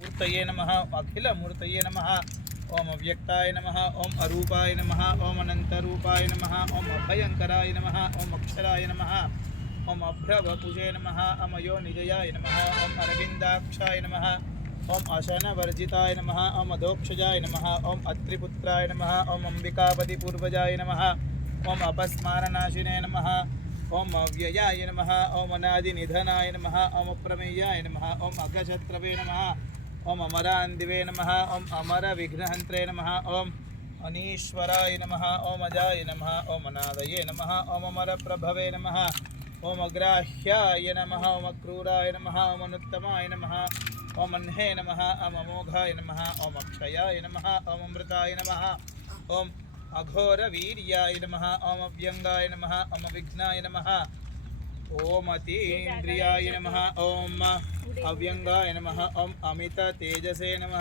मूर्तये नमः अखिलमूर्तये नमः ओम अव्यक्ताय नमः ओम अरूपाय नमः ओम अनंतरूपाय नमः ओम अभयंकराय नमः ओम अक्षराय नमः ओम अभ्रवपुजे नमः अमयो निजयाय नमः ओम अरविंदाक्षाय नमः ओम अशनवर्जिताय नमः ओम अधोक्षजाय नमः ओम अत्रिपुत्राय नमः ओम अंबिकापतिपूर्वजाय नमः ओम अपस्मारनाशिने नमः ओम अव्ययाय नमः ओम अनादिनिधनाय नमः ओम अप्रमेयाय नमः ओम अघशत्रवे नमः ओम अमरान्दिवे नमः ओम अमर विघ्नहंत्रे नमः ओम अनीश्वराय नमः ओम अजाय नमः ओम अनादये नमः ओम अमर प्रभवे नमः ओम अग्राह्याय नमः ओम अक्रूराय नमः ओम अनुत्तमाय नमः ओम अह्ने नमः ओम अमोघाय नमः ओम अक्षयाय नमः ओम अमृताय नमः ओम अघोरवीर्याय नमः ओम अव्यंगाय नमः ओम विघ्नाय नमः ओम अतीन्द्रियाय नमः ओम अव्यंगाय नमः ओम अमित तेजसे नमः।